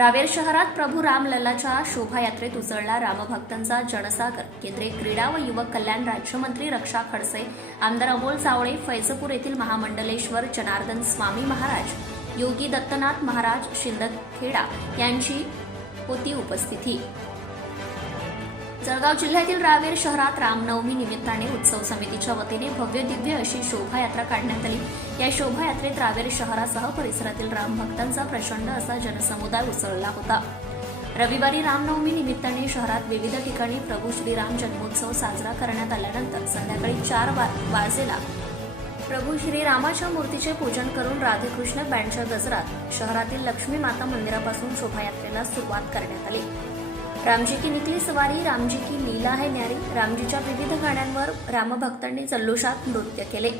रावेर शहरात प्रभू रामलल्लाच्या शोभायात्रेत उसळला रामभक्तांचा जनसागर. केंद्रीय क्रीडा व युवक कल्याण राज्यमंत्री रक्षा खडसे आमदार अमोल सावळे फैजपूर येथील महामंडलेश्वर जनार्दन स्वामी महाराज योगी दत्तनाथ महाराज शिंदखेडा यांची होती उपस्थिती. जळगाव जिल्ह्यातील रावेर शहरात रामनवमी निमित्ताने उत्सव समितीच्या वतीने भव्य दिव्य अशी शोभायात्रा काढण्यात आली. या शोभायात्रेत रावेर शहरासह परिसरातील रामभक्तांचा प्रचंड असा जनसमुदाय उसळला होता. रविवारी रामनवमी निमित्ताने शहरात विविध ठिकाणी प्रभू श्रीराम जन्मोत्सव साजरा करण्यात आल्यानंतर संध्याकाळी चार वाजेला प्रभू श्रीरामाच्या मूर्तीचे पूजन करून राधेकृष्ण बँडच्या गजरात शहरातील लक्ष्मी माता मंदिरापासून शोभायात्रेला सुरुवात करण्यात आली. रामजी की निकली सवारी रामजी की लीला है न्यारी रामजीच्या विविध गाण्यांवर रामभक्तांनी जल्लोषात नृत्य केले.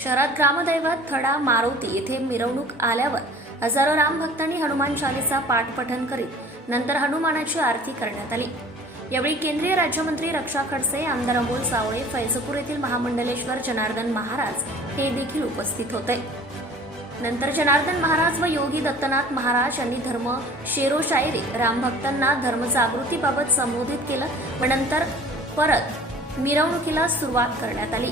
शहरात ग्रामदैवत थडा मारुती येथे मिरवणूक आल्यावर हजारो रामभक्तांनी हनुमान चालीसा पाठपठण करीत नंतर हनुमानाची आरती करण्यात आली. यावेळी केंद्रीय राज्यमंत्री रक्षा खडसे आमदार अमोल सावळे फैजपूर येथील महामंडलेश्वर जनार्दन महाराज हे देखील उपस्थित होते. नंतर जनार्दन महाराज व योगी दत्तनाथ महाराज यांनी धर्म शेरो शायरी रामभक्तांना धर्मजागृतीबाबत संबोधित केलं व नंतर परत मिरवणुकीला सुरुवात करण्यात आली.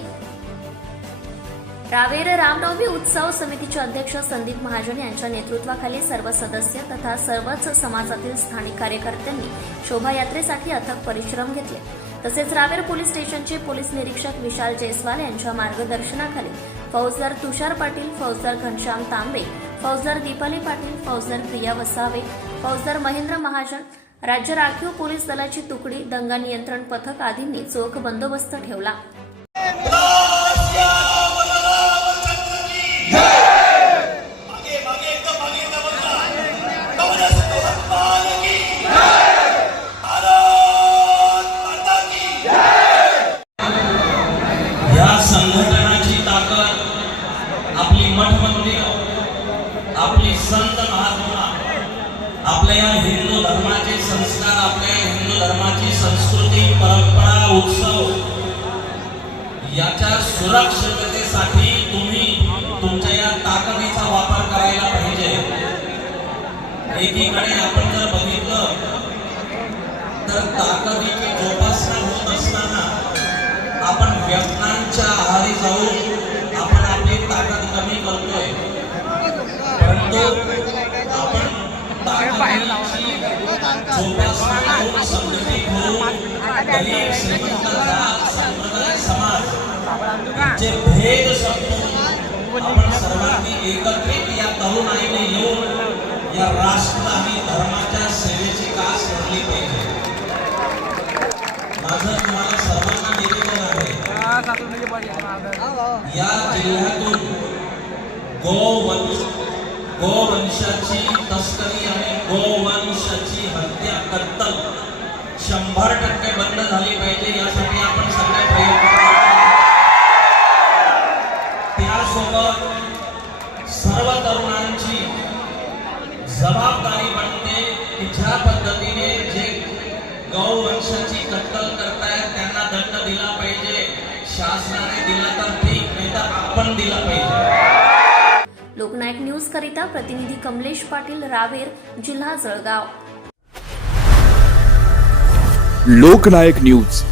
रावेर रामनवमी उत्सव समितीचे अध्यक्ष संदीप महाजन यांच्या नेतृत्वाखाली सर्व सदस्य तथा सर्वच समाजातील स्थानिक कार्यकर्त्यांनी शोभायात्रेसाठी अथक परिश्रम घेतले. तसेच रावेर पोलीस स्टेशनचे पोलीस निरीक्षक विशाल जयस्वाल यांच्या मार्गदर्शनाखाली फौजदार तुषार पाटील फौजदार घनश्याम तांबे फौजदार दीपाली पाटील फौजदार प्रिया वसावे फौजदार महेंद्र महाजन राज्य राखीव पोलीस दलाची तुकडी दंगा नियंत्रण पथक आदींनी चोख बंदोबस्त ठेवला. मठ मंदिर आपली संत महात्मा आपल्या या हिंदू धर्माचे संस्कार आपल्या या हिंदू धर्माची संस्कृती परंपरा उत्सव याच्या सुरक्षिततेसाठी तुम्ही तुमच्या या ताकदीचा वापर करायला पाहिजे. एकीकडे आपण जर बघितलं तर ताकदीची समाज जे भेद आपण सर्वांनी एकत्रित या तरुणाईने येऊन या राष्ट्र आणि धर्माच्या सेवेची कास धरली पाहिजे माझं तुम्हाला सर्वांना निवेदन आहे या जिल्ह्यातून गोवंश गोवंशाची तस्करी आणि गोवंशाची शंभर टक्के बंद झाली पाहिजे यासाठी आपण सगळे प्रयत्न त्यासोबत सर्व तरुणांची जबाबदारी बनते. की ज्या पद्धतीने जे गौवंशाची कत्तल करतायत त्यांना दंड दिला पाहिजे. शासनाने दिला तर ठीक नाही तर आपण दिला पाहिजे. लोकनायक न्यूज करिता प्रतिनिधी कमलेश पाटील रावेर जिल्हा जळगाव. लोकनायक न्यूज.